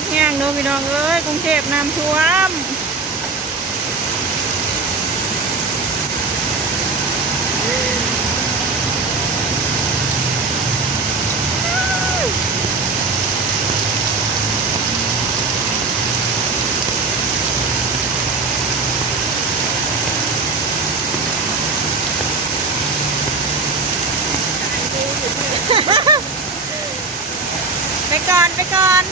กแห้งเด้อพี่น้องเอ้ยกรุงเทพน้ำท่วมไปก่อนไปก่อน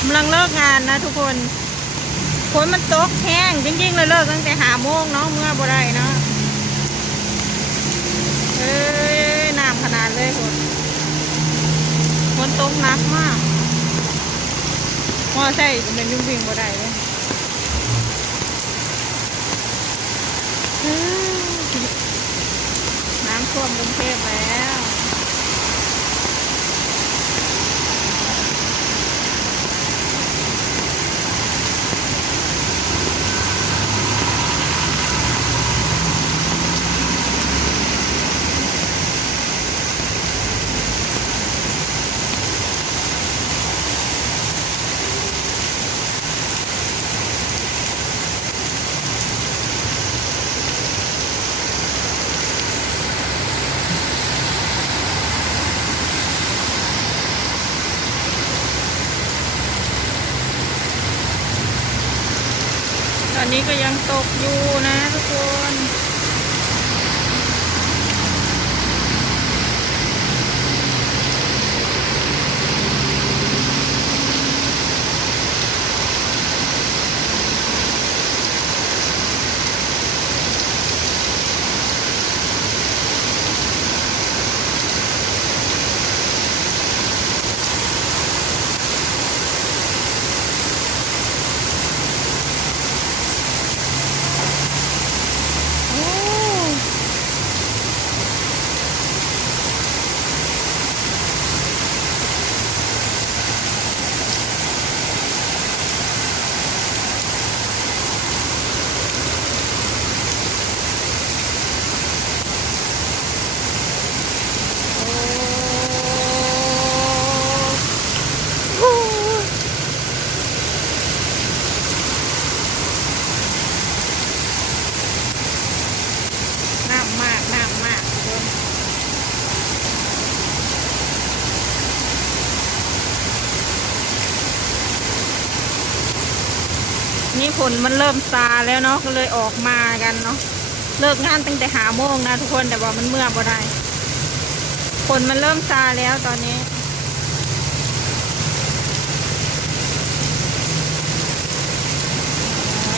กำลังเลิกงานนะทุกคนฝนมันตกแห้งจริงๆเลยเลิกตั้งแต่5 โมงเนาะเมื่อบ่ได้เนาะเอ้ยน้ำขนาดเลยฝนตกหนักมากมอไซค์มันวิ่งบ่ได้เลยน้ำท่วมกรุงเทพแล้วตอนนี้ก็ยังตกอยู่นะทุกคนน้ำมากทุกคนนี่ฝนมันเริ่มซาแล้วเนาะก็เลยออกมากันเนาะเลิกงานตั้งแต่5 โมงนะทุกคนแต่ว่ามันเมื่อบ่ได้ฝนมันเริ่มซาแล้วตอนนี้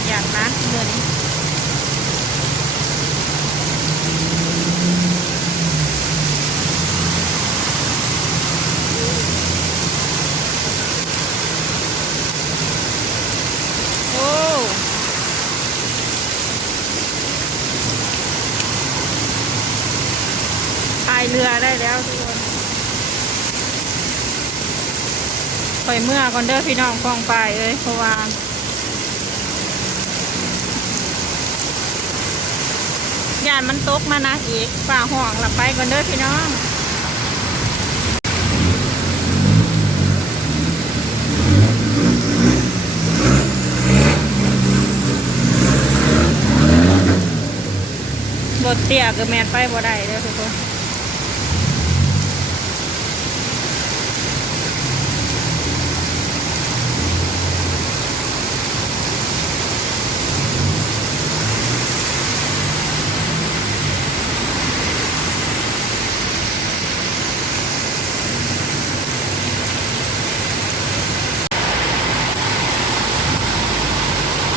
อยากนะเงินโอ้พายเรือได้แล้วทุกคนปล่อยเมื่อก่อนเด้อพี่น้องกองไปเลยเพราะว่าญาติมันตกมานะอีกฝ่าห่วงหลับไปก่อนเด้อพี่น้องรถเตี้ยก็แมนไปบ่ได้เด้อทุกคน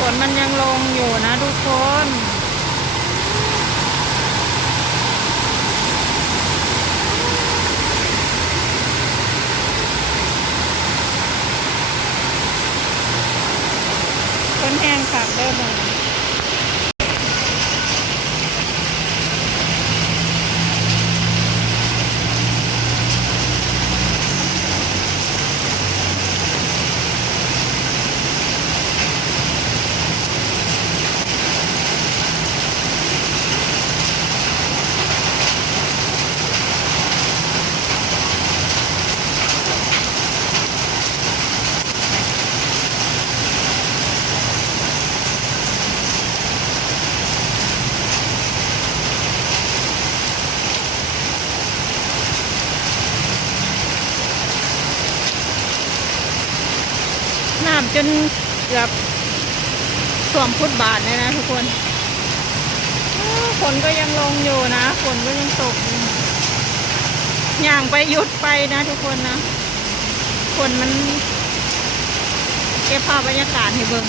ฝนมันยังลงอยู่นะทุกคนฝนแห้งขักเด้อมึง นเกือบท่วมฟุตบาทเลยนะทุกคนฝนก็ยังลงอยู่นะฝนก็ยังตกอยู่ย่างไปหยุดไปนะทุกคนนะฝนมันเก็บภาพบรรยากาศให้เบิ่ง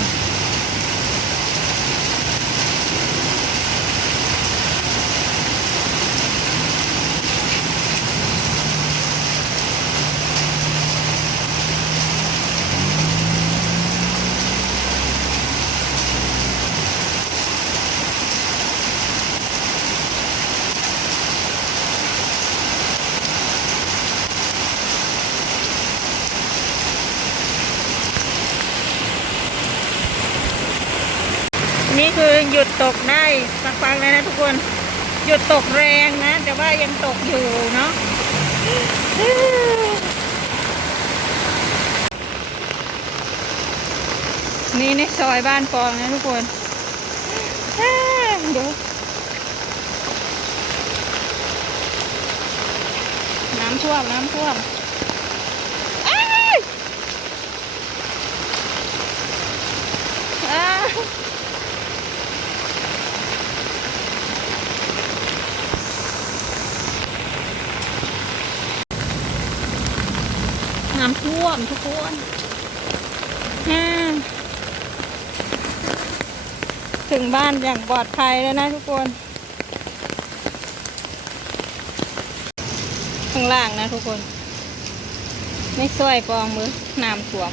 นี่คือหยุดตกได้สักพักแล้วนะทุกคนหยุดตกแรงนะแต่ว่ายังตกอยู่เนาะนี่ในซอยบ้านปองนะทุกคนดูน้ำท่วมน้ำท่วมน้ำท่วมทุกคนถึงบ้านอย่างปลอดภัยแล้วนะทุกคนข้างล่างนะทุกคนไม่ช่วยปองมือน้ำท่วม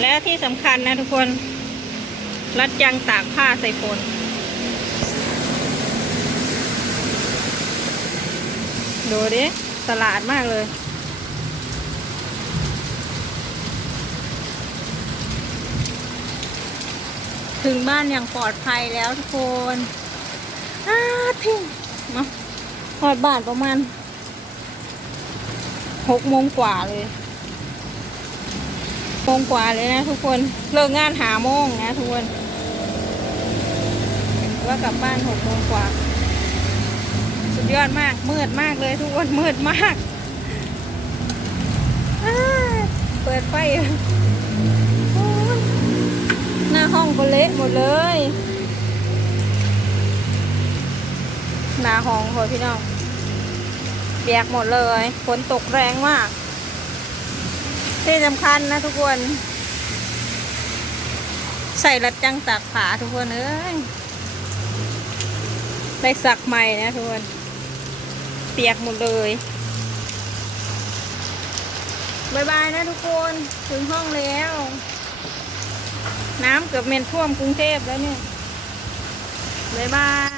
และที่สำคัญนะทุกคนรัดยังตากผ้าใส่ฝนดูดิตลาดมากเลยถึงบ้านอย่างปลอดภัยแล้วทุกคนทิ้งเนาะพอดบ้านประมาณ6 โมงกว่าเลยโมงกว่าเลยนะทุกคนเลิกงาน5 โมงนะทุกคนว่ากลับบ้าน6 โมงกว่าสุดยอดมากมืดมากเลยทุกคนมืดมากเปิดไฟหน้าห้องก็เละหมดเลยหน้าห้องโหพี่น้องเปียกหมดเลยฝนตกแรงมากที่สำคัญนะทุกคนใส่รัดจังตากผ้าทุกคนเอ้ยได้สักใหม่นะทุกคนเปียกหมดเลยบายบายนะทุกคนถึงห้องแล้วน้ำเกือบเมนท่วมกรุงเทพแล้วเนี่ยบ๊ายบาย